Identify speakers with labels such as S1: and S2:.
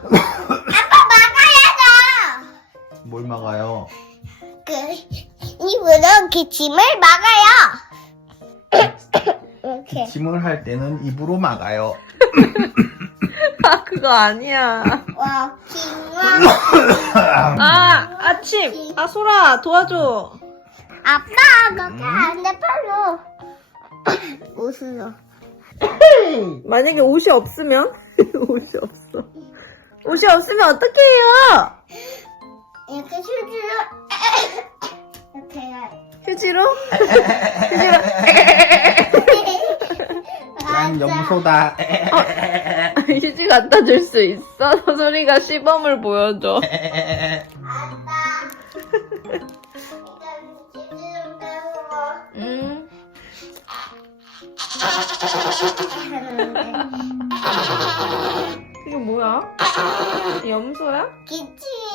S1: 아빠 막아야죠.
S2: 뭘 막아요?
S1: 입으로 기침을 막아요. 이렇게.
S2: 기침을 할 때는 입으로 막아요.
S3: 아, 그거 아니야.
S1: 와, 기와.
S3: 아, 아침. 아, 소라, 도와줘.
S1: 아빠, 그렇게 안 돼, 팔로. 웃으러.
S3: 만약에 옷이 없으면? 옷이 없어. 옷이 없으면 어떡해요?
S1: 이렇게 휴지로. 이렇게 해요.
S3: 휴지로?
S2: 난 염소다.
S3: 휴지 갖다 줄 수 있어? 소리가 시범을 보여줘.
S1: 아빠. 이건 휴지로 빼고.
S3: 응. 그게 뭐야? 염소야?
S1: 기침이에요.